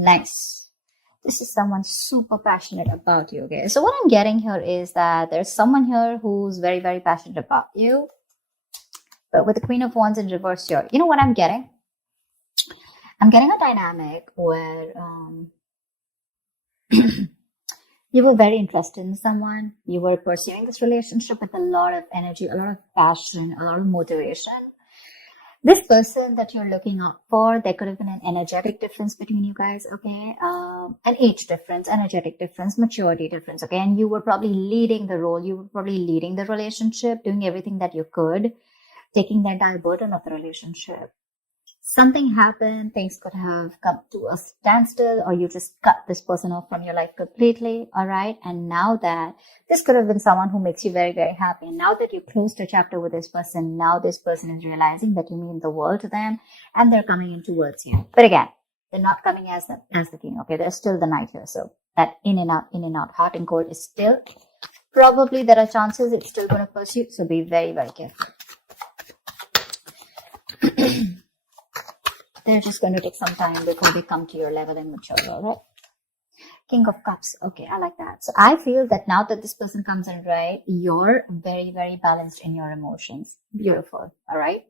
Nice. This is someone super passionate about you, okay? So what I'm getting here is that there's someone here who's very, very passionate about you. But with the Queen of Wands in reverse here, you know what I'm getting? I'm getting a dynamic where you were very interested in someone. You were pursuing this relationship with a lot of energy, a lot of passion, a lot of motivation. This person that you're looking out for, there could have been an energetic difference between you guys, okay? An age difference, energetic difference, maturity difference, okay? And you were probably leading the role. You were probably leading the relationship, doing everything that you could, taking the entire burden of the relationship. Something happened, things could have come to a standstill, or you just cut this person off from your life completely, all right? And now that this could have been someone who makes you very, very happy. And now that you closed a chapter with this person, now this person is realizing that you mean the world to them, and they're coming in towards you. But again, they're not coming as the king, okay? They're still the knight here. So that in and out, hot and cold is still, probably there are chances it's still going to pursue. So be very, very careful. They're just going to take some time before they come to your level and mature, all right? King of Cups. Okay, I like that. So I feel that now that this person comes in, right, you're very, very balanced in your emotions. Beautiful, all right?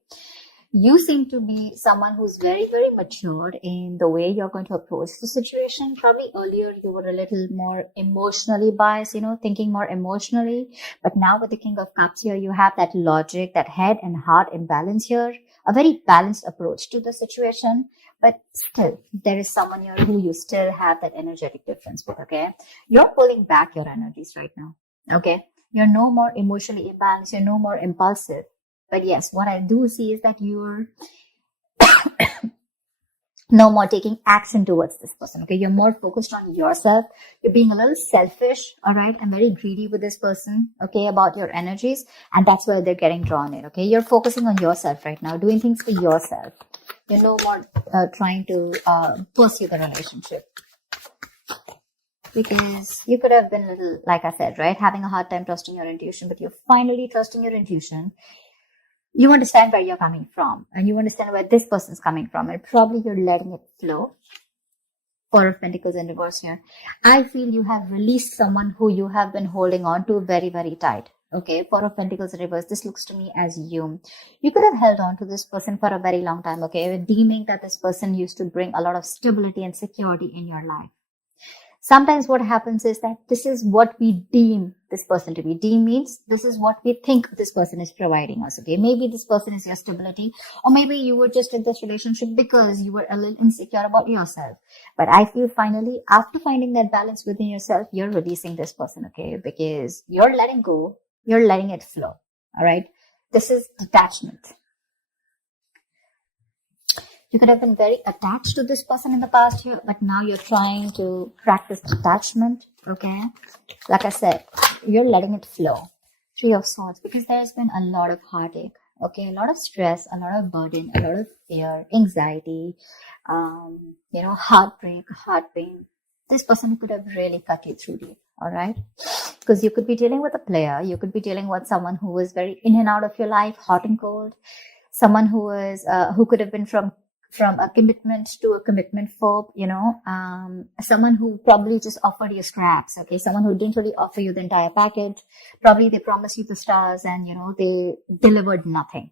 You seem to be someone who's very, very matured in the way you're going to approach the situation. Probably earlier you were a little more emotionally biased, thinking more emotionally. But now with the King of Cups here, you have that logic, that head and heart imbalance here. A very balanced approach to the situation, but still, there is someone here who you still have that energetic difference with, okay? You're pulling back your energies right now, okay? You're no more emotionally imbalanced, you're no more impulsive. But yes, what I do see is that you're no more taking action towards this person, okay? You're more focused on yourself. You're being a little selfish, all right? And very greedy with this person, okay, about your energies. And that's where they're getting drawn in, okay? You're focusing on yourself right now, doing things for yourself. You're no more trying to pursue the relationship. Because you could have been a little, like I said, right? Having a hard time trusting your intuition, but you're finally trusting your intuition. You understand where you're coming from, and you understand where this person's coming from, and probably you're letting it flow. Four of Pentacles in reverse here. I feel you have released someone who you have been holding on to very, very tight. Okay, Four of Pentacles in reverse. This looks to me as you. You could have held on to this person for a very long time, okay, deeming that this person used to bring a lot of stability and security in your life. Sometimes what happens is that this is what we deem this person to be. Deem means this is what we think this person is providing us, okay? Maybe this person is your stability, or maybe you were just in this relationship because you were a little insecure about yourself. But I feel finally, after finding that balance within yourself, you're releasing this person, okay? Because you're letting go, you're letting it flow, all right? This is detachment. You could have been very attached to this person in the past year, but now you're trying to practice detachment, okay? Like I said, you're letting it flow. Three of Swords, because there's been a lot of heartache, okay? A lot of stress, a lot of burden, a lot of fear, anxiety, heartbreak, heart pain. This person could have really cut you through deep, all right? Because you could be dealing with a player. You could be dealing with someone who is very in and out of your life, hot and cold. Someone who could have been from a commitment to a commitment phobe, someone who probably just offered you scraps, okay? Someone who didn't really offer you the entire package. Probably they promised you the stars and, they delivered nothing.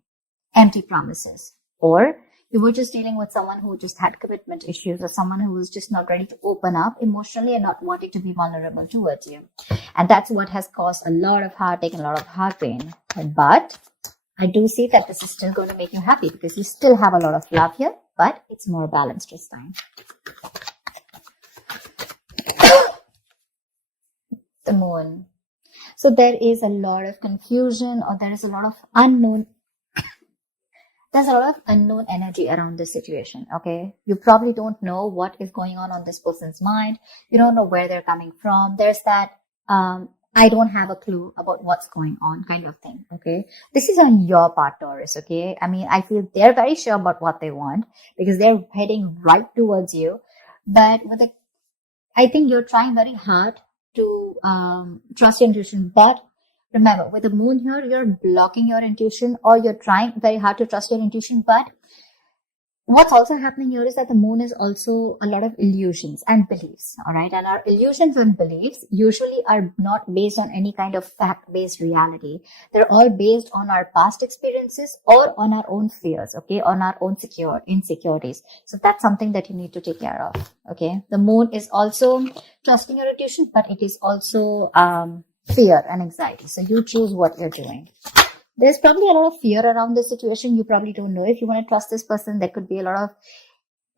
Empty promises. Or you were just dealing with someone who just had commitment issues, or someone who was just not ready to open up emotionally and not wanting to be vulnerable towards you. And that's what has caused a lot of heartache and a lot of heart pain. But I do see that this is still going to make you happy because you still have a lot of love here, but it's more balanced this time. The Moon. So there is a lot of confusion, or there is a lot of unknown. There's a lot of unknown energy around this situation, okay? You probably don't know what is going on this person's mind. You don't know where they're coming from. There's that, I don't have a clue about what's going on kind of thing, okay? This is on your part, Taurus, okay? I mean, I feel they're very sure about what they want because they're heading right towards you. But I think you're trying very hard to trust your intuition. But remember, with the Moon here, you're blocking your intuition, or you're trying very hard to trust your intuition, but What's also happening here is that the moon is also a lot of illusions and beliefs, all right? And our illusions and beliefs usually are not based on any kind of fact-based reality. They're all based on our past experiences or on our own fears, okay? On our own insecurities. So that's something that you need to take care of, okay? The moon is also trusting your intuition, but it is also fear and anxiety. So you choose what you're doing. There's probably a lot of fear around this situation. You probably don't know if you want to trust this person. There could be a lot of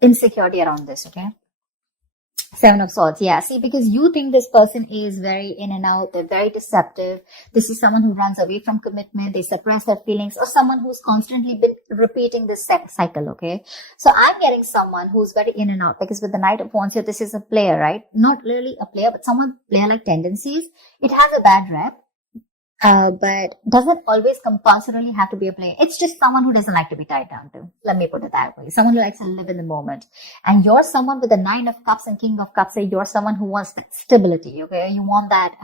insecurity around this, okay? Seven of Swords, yeah. See, because you think this person is very in and out, they're very deceptive. This is someone who runs away from commitment, they suppress their feelings, or someone who's constantly been repeating this cycle, okay? So I'm getting someone who's very in and out, because with the Knight of Wands here, this is a player, right? Not really a player, but someone player-like tendencies. It has a bad rep. But doesn't always compulsorily have to be a player. It's just someone who doesn't like to be tied down to. Let me put it that way. Someone who likes to live in the moment. And you're someone with the 9 of Cups and King of Cups. Say you're someone who wants that stability, okay? You want that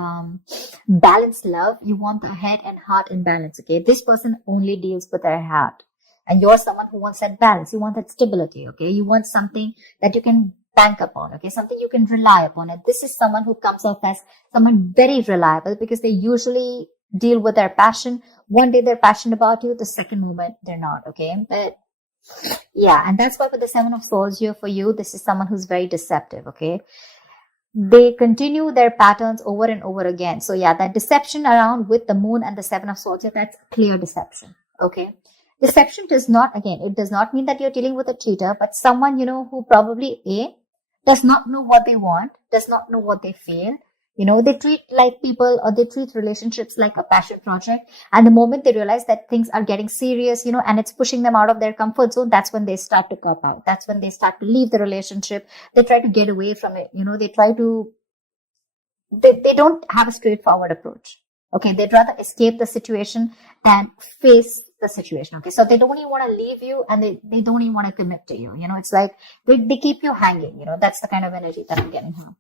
balanced love. You want the head and heart in balance, okay? This person only deals with their heart. And you're someone who wants that balance. You want that stability, okay? You want something that you can bank upon, okay? Something you can rely upon. And this is someone who comes off as someone very reliable, because they usually deal with their passion. One day they're passionate about you, the second moment they're not, okay? But yeah, and that's why with the Seven of Swords here for you, this is someone who's very deceptive, okay? They continue their patterns over and over again. So yeah, that deception around with the moon and the Seven of Swords here, that's clear deception, okay? Deception does not, again, it does not mean that you're dealing with a cheater, but someone, you know, who probably does not know what they want, does not know what they feel. You know, they treat like people, or they treat relationships like a passion project. And the moment they realize that things are getting serious, you know, and it's pushing them out of their comfort zone, that's when they start to cop out. That's when they start to leave the relationship. They try to get away from it. You know, they don't have a straightforward approach. Okay. They'd rather escape the situation than face the situation. Okay. So they don't even want to leave you, and they don't even want to commit to you. You know, it's like they keep you hanging. You know, that's the kind of energy that I'm getting here.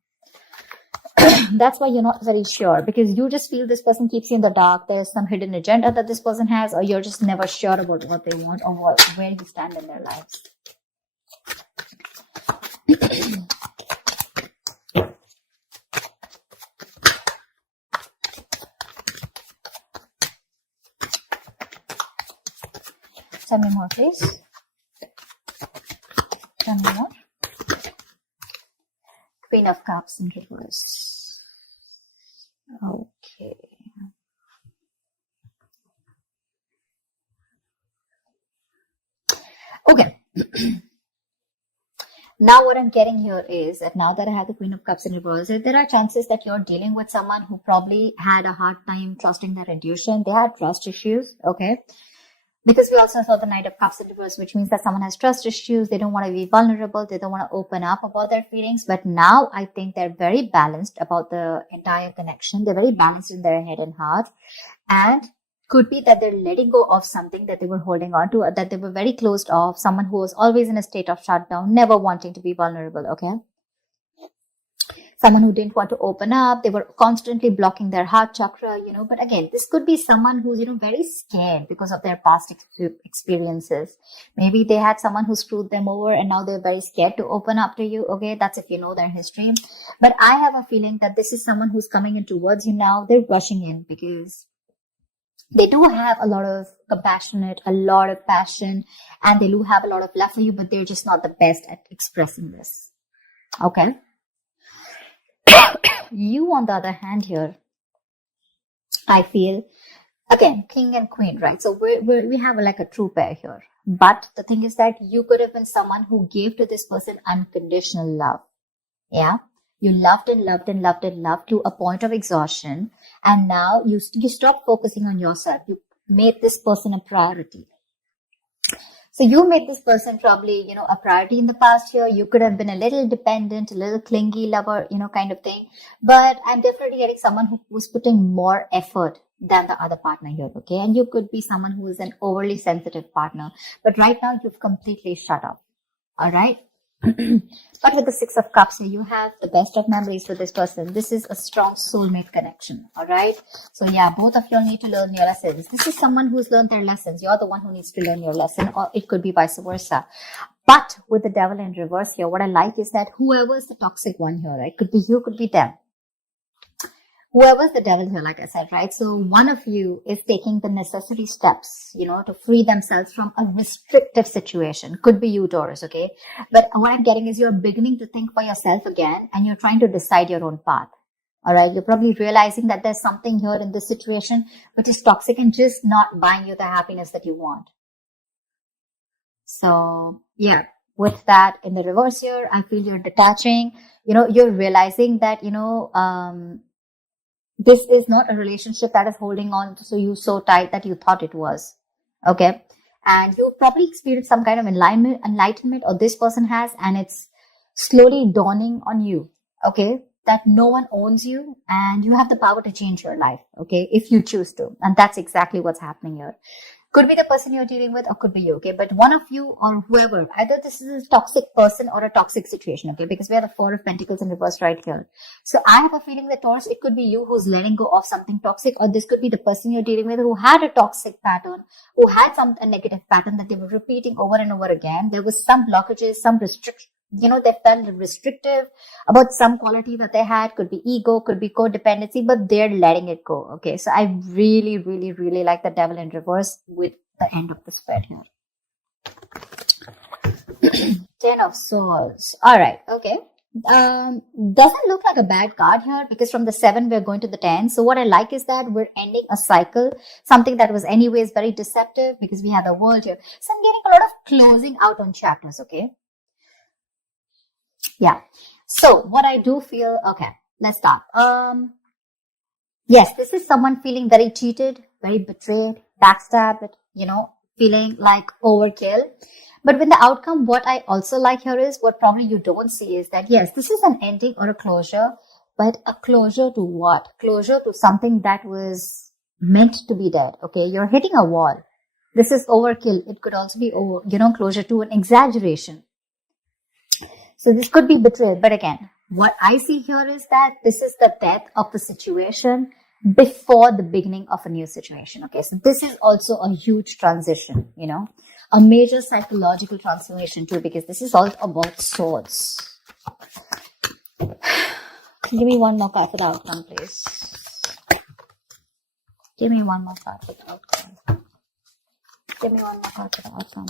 That's why you're not very sure, because you just feel this person keeps you in the dark. There's some hidden agenda that this person has, or you're just never sure about what they want or where you stand in their lives. Tell me more, please. Tell me more. Queen of Cups in reverse. Okay. Okay. Now what I'm getting here is that now that I have the Queen of Cups in reverse, there are chances that you're dealing with someone who probably had a hard time trusting their intuition. They had trust issues, okay? Because we also saw the Knight of Cups in reverse, which means that someone has trust issues. They don't want to be vulnerable. They don't want to open up about their feelings. But now I think they're very balanced about the entire connection. They're very balanced in their head and heart. And could be that they're letting go of something that they were holding on to, or that they were very closed off. Someone who was always in a state of shutdown, never wanting to be vulnerable, okay? Someone who didn't want to open up. They were constantly blocking their heart chakra, you know. But again, this could be someone who's, you know, very scared because of their past experiences. Maybe they had someone who screwed them over, and now they're very scared to open up to you. Okay, that's if you know their history. But I have a feeling that this is someone who's coming in towards you now. They're rushing in because they do have a lot of compassionate, a lot of passion, and they do have a lot of love for you, but they're just not the best at expressing this. Okay. You, on the other hand here, I feel, again, king and queen, right? So we have like a true pair here. But the thing is that you could have been someone who gave to this person unconditional love. Yeah. You loved and loved and loved and loved to a point of exhaustion. And now you stop focusing on yourself. You made this person a priority. So you made this person probably, you know, a priority in the past year. You could have been a little dependent, a little clingy lover, you know, kind of thing. But I'm definitely getting someone who was putting more effort than the other partner here, okay? And you could be someone who is an overly sensitive partner. But right now, you've completely shut up, all right? But with the Six of Cups here, you have the best of memories with this person. This is a strong soulmate connection, all right? So yeah, both of you need to learn your lessons. This is someone who's learned their lessons. You're the one who needs to learn your lesson, or it could be vice versa. But with the devil in reverse here, what I like is that whoever's the toxic one here, right? Could be you, could be them. Whoever's the devil here, like I said, right? So one of you is taking the necessary steps, to free themselves from a restrictive situation. Could be you, Taurus, okay? But what I'm getting is you're beginning to think for yourself again, and you're trying to decide your own path. All right. You're probably realizing that there's something here in this situation which is toxic and just not buying you the happiness that you want. So yeah, with that in the reverse here, I feel you're detaching, you're realizing that, this is not a relationship that is holding on to you so tight that you thought it was. Okay. And you've probably experienced some kind of enlightenment, or this person has, and it's slowly dawning on you. Okay. That no one owns you and you have the power to change your life. Okay. If you choose to. And that's exactly what's happening here. Could be the person you're dealing with, or could be you, okay? But one of you or whoever, either this is a toxic person or a toxic situation, okay? Because we have the Four of Pentacles in reverse right here. So I have a feeling that, Taurus, it could be you who's letting go of something toxic, or this could be the person you're dealing with who had a toxic pattern, who had a negative pattern that they were repeating over and over again. There was some blockages, some restriction. They felt restrictive about some quality that they had. Could be ego, could be codependency, but they're letting it go. Okay. So I really, really, really like the devil in reverse with the end of the spread here. 10 of Swords. All right. Okay. Doesn't look like a bad card here, because from the 7 we're going to the 10. So what I like is that we're ending a cycle, something that was anyways very deceptive, because we have the World here. So I'm getting a lot of closing out on chapters. Okay. Yeah. So what I do feel, okay, let's start. Yes, this is someone feeling very cheated, very betrayed, backstabbed, feeling like overkill. But with the outcome, what I also like here is, what probably you don't see is that, yes, this is an ending or a closure, but a closure to what? Closure to something that was meant to be dead. Okay. You're hitting a wall. This is overkill. It could also be, closure to an exaggeration. So this could be betrayal. But again, what I see here is that this is the death of the situation before the beginning of a new situation. Okay. So this is also a huge transition, a major psychological transformation too, because this is all about swords. Give me one more card for the outcome, please. Give me one more card for the outcome. Give me one more card for the outcome.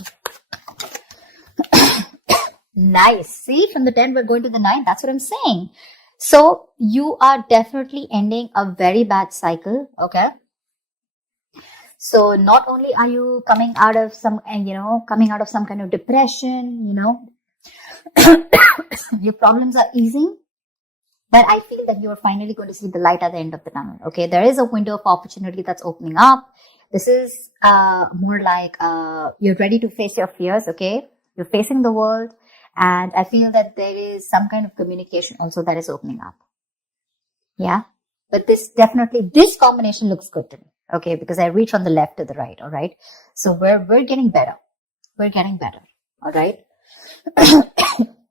Nice. See, from the 10, we're going to the 9. That's what I'm saying. So you are definitely ending a very bad cycle. Okay. So not only are you coming out of some kind of depression, your problems are easing, but I feel that you're finally going to see the light at the end of the tunnel. Okay. There is a window of opportunity that's opening up. This is, more like, you're ready to face your fears. Okay. You're facing the world. And I feel that there is some kind of communication also that is opening up. Yeah. But this combination looks good to me. Okay. Because I reach from the left to the right. All right. So we're getting better. We're getting better. All right.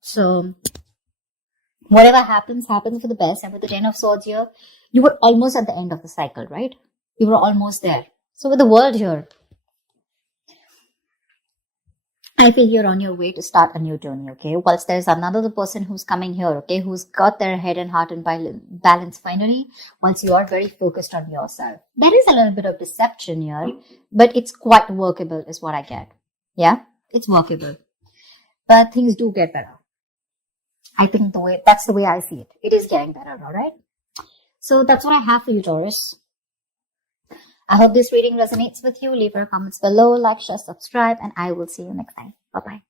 So whatever happens for the best. And with the 10 of Swords here, you were almost at the end of the cycle, right? You were almost there. So with the World here, I feel you're on your way to start a new journey, okay? Whilst there's another person who's coming here, okay, who's got their head and heart in balance finally, once you are very focused on yourself. There is a little bit of deception here, but it's quite workable is what I get. Yeah, it's workable. But things do get better. I think that's the way I see it. It is getting better, all right? So that's what I have for you, Taurus. I hope this reading resonates with you. Leave your comments below, like, share, subscribe, and I will see you next time. Bye-bye.